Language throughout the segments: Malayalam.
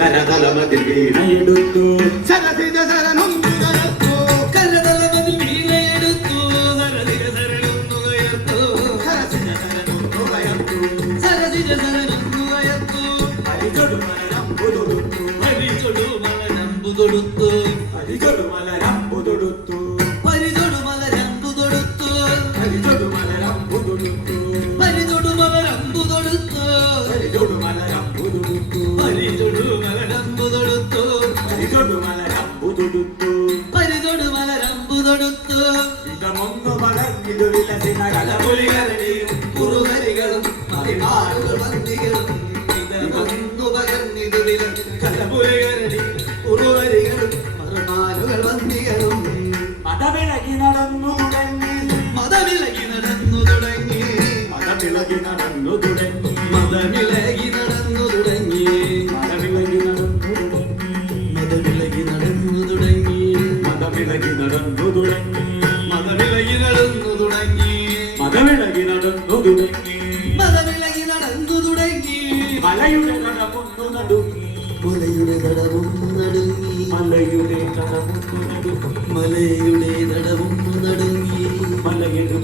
കരതലമതിൽ വീണയെടുത്തു സരസിജ ശരണൊന്നുയർത്തു കരതലമതിൽ വീണയെടുത്തു സരസിജ ശരണൊന്നുയർത്തു സരസിജ ശരണൊന്നുയർത്തു സരസിജ ശരണൊന്നുയർത്തു ഹരിചൊടുമലരമ്പു തൊടുത്തു ഹരിചൊടുമലരമ്പു തൊടുത്തു ഹരിചൊടുമലരമ്പു തൊടുത്തു ഹരിചൊടുമലരമ്പു തൊടുത്തു ഹരിചൊടുമലരമ്പു തൊടുത്തു ഹരിചൊടുമലരമ്പു തൊടുത്തു ഹരിചൊടുമലരമ്പു തൊടുത്തു ഹരിചൊടുമലരമ്പു തൊടുത്തു ഹരിചൊടുമലരമ്പു തൊടുത്തു ഹരിചൊടുമലരമ്പു തൊടുത്തു ഇതമൊന്നു മടങ്ങിതു വിലസിന കലപുലികളിയും കുറുകരികളും മറിമാറുകൾ വന്തികളും ഇതമൊന്നു പകർന്നിതു വിലസിന കലപുലികളിയും കുറുകരികളും മറുമാറുകൾ വന്തികളും മതവിളകി നടന്നു തുടങ്ങി മതവിളകി നടന്നു തുടങ്ങി മതവിളകി നടന്നു തുടങ്ങി മതവിളകി നടന്നു തുടങ്ങി മതവിളകി നടന്നു തുടങ്ങി മതവിളകി നടന്നു തുടങ്ങി മതവിളകി നടന്നു തുടങ്ങി മതവിളകി നടന്നു തുടങ്ങി മതവിളകി നടന്നു തുടങ്ങി മലയുടെ നടമുന്നു നടുങ്ങി മലയുടെ നടമുന്നു നടുങ്ങി മലയുടെ നടമുന്നു നടുങ്ങി മലയുടെ നടമുന്നു നടുങ്ങി മലയുടെ പുലരൊക്കെ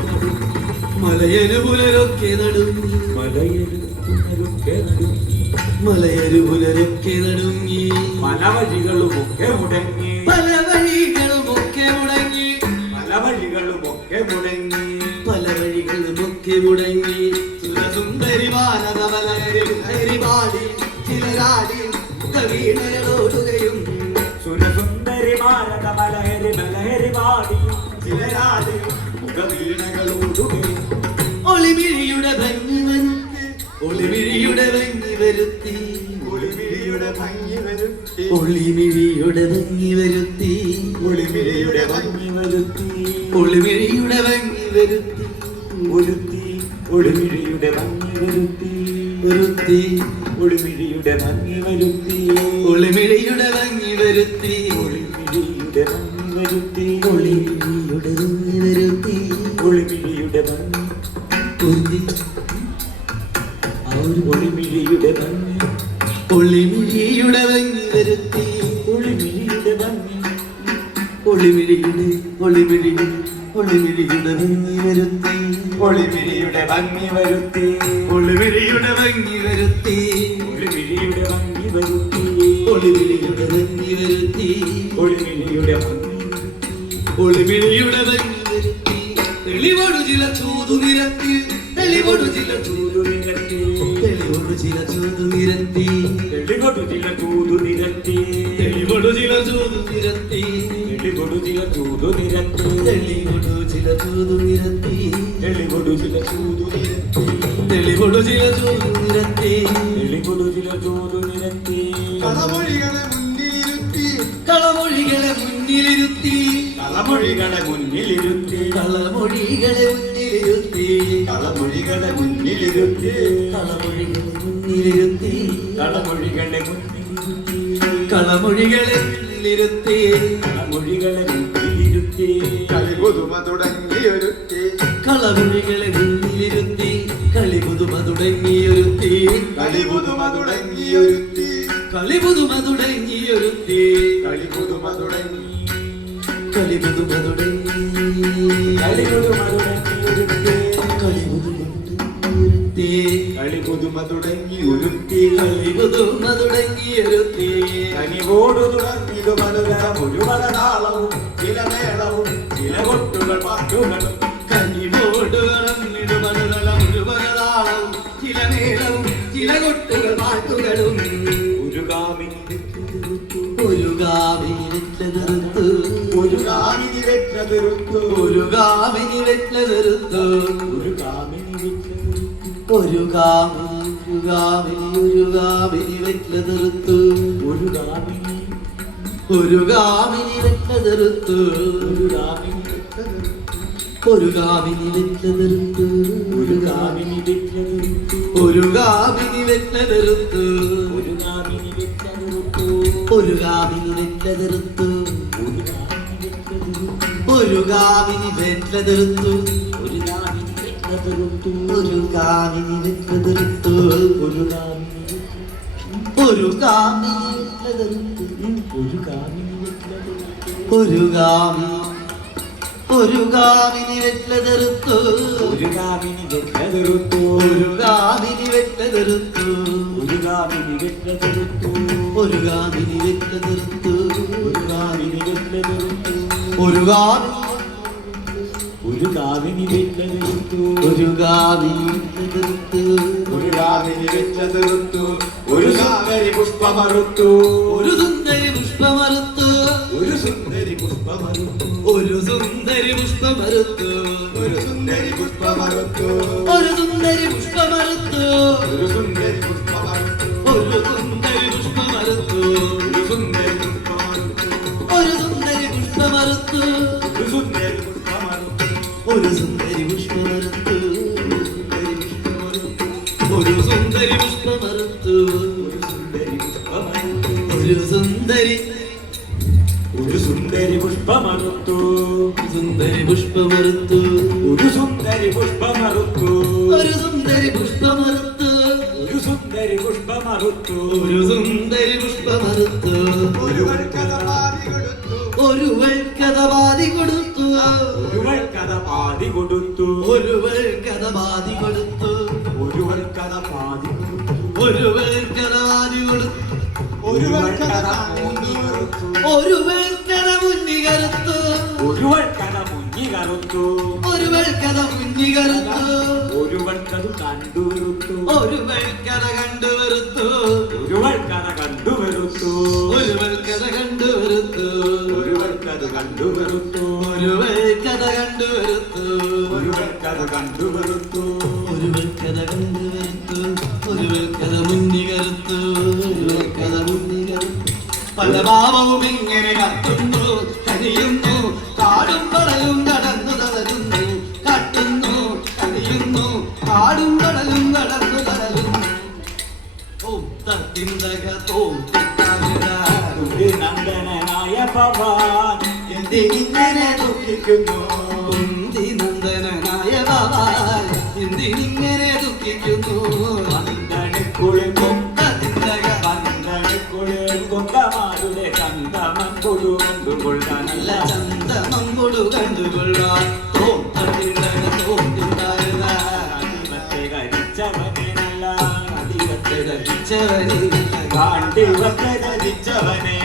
നടുങ്ങി മലയൊരു പുലരൊക്കെ നടുങ്ങി മലയൊരു പുലരൊക്കെ നടുങ്ങി മലയൊരു പുലരൊക്കെ നടുങ്ങി മലവഴികളുമൊക്കെ മുടങ്ങി പല വഴികളുമൊക്കെ മുടങ്ങി പല വഴികളുമൊക്കെ മുടങ്ങി പല വഴികളുമൊക്കെ മുടങ്ങി സുരസുന്ദരി മാനവലഹരിപാടി ചിലരാടി വീണയോടുകയും സുരസുന്ദരി മാനവലഹരിപാടി ചിലരാടി വീണകളോടുകയും ഒളിമിഴിയുടെ ഭംഗി ഒളിമിഴിയുടെ ഭംഗി വരുത്തി ഒളിമിഴിയുടെ ഭംഗി വരുത്തി ഒളിമിഴിയുടെ ഭംഗി വരുത്തി ഒളിമിഴിയുടെ ഭംഗി വരുത്തി ഒളിമിഴിയുടെ ഭംഗി വരുത്തി ഒരുത്തി ഒളിമിഴിയുടെ ഭംഗി വരുത്തി വരുത്തി ഒളിമിഴിയുടെ ഭംഗി വരുത്തി ഒളിമിഴിയുടെ ഭംഗി വരുത്തി ഒളിമിഴിയുടെ ഭംഗി വരുത്തി ഒളിമിഴിയുടെ ഭംഗി വരുത്തി ഒളിമിഴിയുടെ ഭംഗി ഒളിമിഴിയുടെ ഭംഗി ഒളിമിഴിയുടെ ഭംഗി വരുത്തി ഒളിമിഴിയുടെ ഭംഗി ഒളിമിഴിയുടെ ഒളിമിഴിയുടെ ഒളിമിഴിയുടെ ഭംഗി വരുത്തി ഒളിമിഴിയുടെ ഭംഗി വരുത്തി ഒളിമിഴിയുടെ ഭംഗി വരുത്തി ഒളിമിഴിയുടെ ഭംഗി വരുത്തി ഒളിമിഴിയുടെ ഭംഗി വരുത്തി ഒളിമിഴിയുടെ ഭംഗി ഒളിമിഴിയുടെ ഭംഗി വരുത്തി തെളിവോടു ചില ചൂതു നിരത്തി തെളിവോടു ചില ചൂതു നിരത്തി തെളിവോടു ചില ചൂതു നിരത്തി തെളിവോടു ചില ചൂതു നിരത്തി തെളിവോടു ചില ചൂതു നിരത്തി തെളിവോടു ചില ചൂതു നിരത്തി തെളിവോടു ചില ചൂതു നിരത്തി തെളിവോടു ചില ചൂതു നിരത്തി തെളിവോടു ചില ചൂതു നിരത്തി തെളിവോടു ചില ചൂതു നിരത്തി കളമൊഴികളെ മുന്നിലിരുത്തി കളമൊഴികളെ മുന്നിലിരുത്തി കളമൊഴികളെ മുന്നിലിരുത്തി കളമൊഴികളെ മുന്നിലിരുത്തി കളമൊഴികളെ മുന്നിലിരുത്തി കളമൊഴികളെ മുന്നിലിരുത്തി കളമൊഴികളെ മുന്നിലിരുത്തി കളമൊഴികളെ മുന്നിലിരുത്തി കളമൊഴികളെ മുന്നിലിരുത്തി കളിപുതുമ തുടങ്ങിയൊരുത്തി കളമൊഴികളെ മുന്നിലിരുത്തി കളിപുതുമ തുടങ്ങിയൊരുത്തി കളിപുതുമ തുടങ്ങിയൊരുത്തി കളിപുതുമ തുടങ്ങിയൊരുത്തി കളിപുതുമ തുടങ്ങി കളിപുതുമ തുടങ്ങി കളിപുതുമ തുടങ്ങിയൊരുത്തി കളിപുതുമ തുടങ്ങിയൊരുത്തി കളിപുതുമ തുടങ്ങിയൊരുത്തി കനിവോടു തുടങ്ങിയതു മനുതരം ഒരു മലനാളവും ചില മേളവും ചില കൊട്ടുകൾ പാട്ടുകളും കനിവോടു തുടങ്ങിയതു മനുതരം ഒരു മലനാളവും ചില മേളവും ചില കൊട്ടുകൾ പാട്ടുകളും ഒരു കാമിനി ഒരു കാമിനി വെച്ചതെറുത്തു ഒരു കാമിനി വെച്ചതെറുത്തു ഒരു കാമിനി വെച്ചതെറുത്തു ഒരു കാമിനി വെച്ചതെറുത്തു ഒരു കാമിനി ഒരു കാമിനി ഒരു കാമിനി വെച്ചതെറുത്തു ഒരു കാമിനി ഒരു കാമിനി വെച്ചതെറുത്തു ഒരു കാമിനി ഒരു കാമിനി വെച്ചതെറുത്തു ഒരു കാമിനി വെച്ചതെറുത്തു ഒരു കാമിനി വെച്ചതെറുത്തു ഒരു കാമിനി വെച്ചതെറുത്തു ഒരു കാമിനി വെച്ചതെറുത്തു ഒരു കാമിനി വെച്ചതെറുത്തു ഒരു കാമിനി വെച്ചതെറുത്തു ഒരു കാമിനി വെച്ചതെറുത്തു ഒരു കാമിനി ഒരു കാമിനി വെറ്റിലതെറുത്തു ഒരു കാമിനി വെറ്റിലതെറുത്തു ഒരു കാമിനി വെറ്റിലതെറുത്തു ഒരു കാമിനി വെറ്റിലതെറുത്തു ഒരു കാമിനി വെറ്റിലതെറുത്തു ഒരു കാമിനി വെറ്റിലതെറുത്തു ഒരു കാമിനി വെറ്റിലതെറുത്തു ഒരു കാമിനി വെറ്റിലതെറുത്തു ഒരു കാമിനി ഒരു കാമിനി വെറ്റിലതെറുത്തു ഒരു കാമിനി വെറ്റിലതെറുത്തു ഒരു കാമിനി വെറ്റിലതെറുത്തു ഒരു സുന്ദരി പുഷ്പമറുത്തു ഒരു സുന്ദരി പുഷ്പമറുത്തു ഒരു സുന്ദരി പുഷ്പമറുത്തു ഒരു സുന്ദരി പുഷ്പമറുത്തു ഒരു സുന്ദരി പുഷ്പമറുത്തു ഒരു സുന്ദരി പുഷ്പമറുത്തു ഒരു സുന്ദരി പുഷ്പമറുത്തു ഒരു സുന്ദരി പുഷ്പമറുത്തു ഒരു സുന്ദരി പുഷ്പമറുത്തു ഒരു സുന്ദരി പുഷ്പമറുത്തു ഒരു സുന്ദരി പുഷ്പമറുത്തു ഒരു സുന്ദരി പുഷ്പമറുത്തു ഒരു സുന്ദരി പുഷ്പമറുത്തു ഒരു സുന്ദരി ഒരു സുന്ദരി പുഷ്പമറുത്തു സുന്ദരി പുഷ്പമറുത്തു ഒരു സുന്ദരി പുഷ്പമറുത്തു ഒരു സുന്ദരി പുഷ്പമറുത്തു ഒരു സുന്ദരി പുഷ്പമറുത്തു ഒരു സുന്ദരി പുഷ്പമറുത്തു ഒരുവൾക്കഥ പാതി കൊടുത്തു ഒരുവൾക്കഥ പാതി കൊടുത്തു ഒരുവൾക്കഥ പാതി കൊടുത്തു ഒരുവൾക്കഥ പാതി കൊടുത്തു ഒരുവൾക്കഥ പാതി കൊടുത്തു ഒരുവൾക്കഥ പാതി കൊടുത്തു ഒരുവൾക്കഥ മുങ്ങി കറുത്തു ഒരുവൾക്കഥ മുന്നി കറുത്തു ഒരുവൾക്കഥ മുങ്ങി കറുത്തു ഒരുവൾക്കഥ മുന്നി കറുത്തു ഒരുവൾക്കത് കണ്ടു വെറുത്തു ഒരുവൾക്കഥ കണ്ടു വെറുത്തു ഒരുവൾക്കഥ കണ്ടു വെറുത്തു ഒരുവൾക്കഥ കണ്ടു വെറുത്തു ഒരുവൾക്കത് കണ്ടു വെറുത്തു ഒരുവൾക്കഥ കണ്ടു വെറുത്തു ഒരുവൾക്കത് കണ്ടു വെറുത്തു ഒരുവൾക്കഥ കണ്ടു വെറുത്തു ഒരുവൾക്കഥ മുന്നി കറുത്തു ഒരുവൾക്കഥ മുന്നി കറുത്തു പല ഭാവവും ഇങ്ങനെ കത്തുന്നു കനിയുന്നു കാടും കടലും കടന്നു തളരുന്നു കട്ടുന്നു കനിയുന്നു കാടും കടലും കടന്നു തളരുന്നു ഓം തത്തിന്തക തോം നന്ദനായ ഭവാൻ എന്തിനിങ്ങനെ ദുഃഖിക്കുന്നു കുന്തി നന്ദനായ ഭവാൻ എന്തിനിങ്ങനെ ദുഃഖിക്കുന്നു പന്തണിക്കുളിൽ തത്തിന്തക പന്തണിക്കുളിൽ കൊണ്ടമാരുടെ ചന്തമൻ കൊടുകൊണ്ടുകൊള്ളാൻ നല്ല ചന്തമങ്കൊടു കണ്ടുകൊള്ളാൻ തോം തത്തിന്തക തോം തിന്താരുക ദൈവത്തെ കരിച്ചവനെ നല്ല ദൈവത്തെ ധരിച്ചവനെ ദൈവത്തെ ധരിച്ചവനെ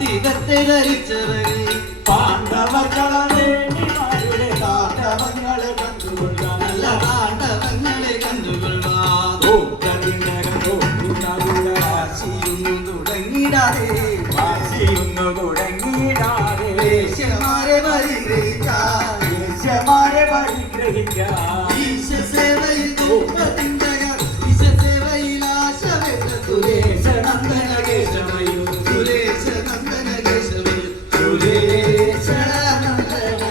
ദൈവത്തെ ധരിച്ചവനെ പാണ്ഡവകളെ താണ്ഡവങ്ങളെ കണ്ടുകൊള്ളാൻ നല്ല താണ്ഡവങ്ങളെ കണ്ടുകൊള്ളാൻ വാശിയൊന്നു തുടങ്ങിടാതെ വാശിയൊന്നു തുടങ്ങിയിടാതെ ദേശമാരെ പരിഗ്രഹിക്കാൻ ദേശമാരെ പരിഗ്രഹിക്കാൻ ഈശസേവയിൽ ദുഃഖത്തിന്തക ഈശസേവയിൽ ആശ വെച്ച സുരേശ നന്ദന കേശവയോ സുരേശ നന്ദന കേശവയോ സുരേശ നന്ദന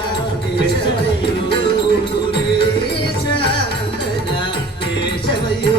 കേശവയോ സുരേശ നന്ദന കേശവയോ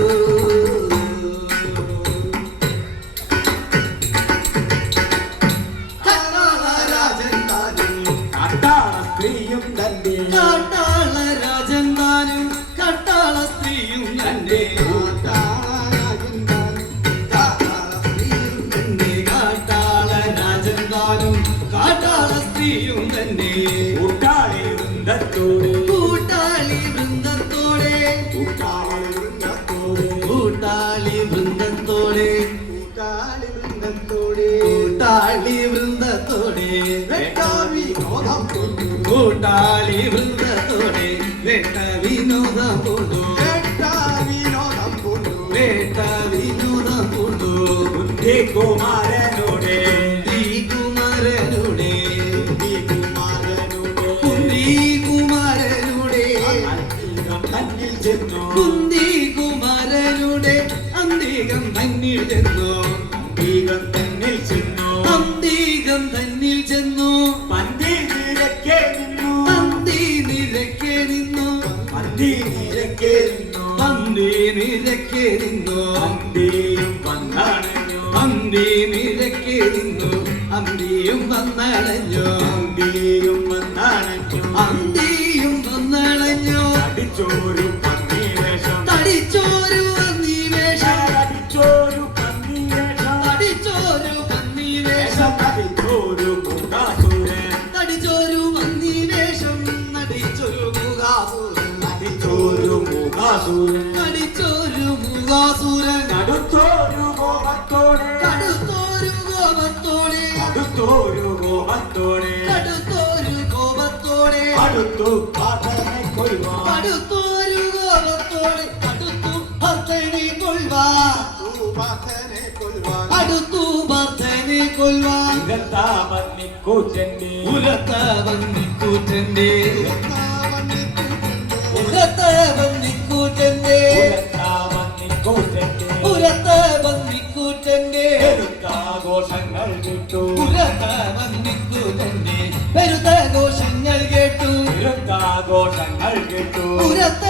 രാജൻ താനും കാട്ടാള സ്ത്രീയും തന്റെ കാട്ടാള രാജൻ താനും കാട്ടാള സ്ത്രീയും തന്റെ കാട്ടാള രാജൻ താനും കാട്ടാള സ്ത്രീയും തന്നെ കൂട്ടാളി വൃന്ദത്തോടെ കൂട്ടാളി വൃന്ദത്തോടെ കൂട്ടാളി വൃന്ദത്തോടെ കൂട്ടാളി വൃന്ദത്തോടെ കൂട്ടാളി വൃന്ദത്തോടെ കൂട്ടാളി വൃന്ദത്തോടെ വിനോദം കൊണ്ടു കൂട്ടാളി വൃന്ദത്തോടെ വേട്ട വിനോദം കൊണ്ടു വിനോദം കൊണ്ടു വേട്ട വിനോദം കൊണ്ടു കുമാരനോടെ കുമാരനുടെ കുമാരനോടെ കുമാരനുടെ തന്നിൽ ചെന്നു കുമാരനുടെ അന്തികം തന്നിൽ ചെന്നു ദീപം തന്നിൽ ചെന്നു അന്തികം തന്നിൽ ചെന്നു പന്തി നിരക്കെ നിന്നു പന്തി നിരക്കെ നിന്നു പന്തി നിരക്കെ നിന്നു പന്തി നിരക്കെ നിന്നു പന്തിയും വന്നണഞ്ഞു പന്തി നിരക്കെ നിന്നു അന്തിയും വന്നടഞ്ഞു പന്തിയും വന്നണഞ്ഞു അന്തിയും വന്നടഞ്ഞു അടിച്ചോരു പന്നി വേഷം തടിച്ചോരു അന്തിവേഷം അടിച്ചോരു പന്നി വേഷം കോപത്തോടെ കടുത്തോരു കോപത്തോടെ അടുത്തൊരു കോപത്തോടെ കടുത്തോരു കോപത്തോടെ അടുത്തു പാതനെ കൊല്ലുവാൻ കടുത്തോരു കോപത്തോടെ അടുത്തു ഭർത്തനെ കൊൽവാൻ അടുത്തു ഭർത്തനെ കൊൽവാൻ ഉരത്താവൻ നിക്കൂറ്റന്റെ ഉരത്തവൻ നിക്കൂറ്റന്റെ ഉരത്തവൻ നിക്കൂറ്റന്റെ ഘോഷങ്ങൾ കിട്ടു ഉരത്തവൻ നിക്കൂറ്റന്റെ പെരുത്ത ഘോഷങ്ങൾ കേട്ടു ഘോഷങ്ങൾ കിട്ടു ഉരത്ത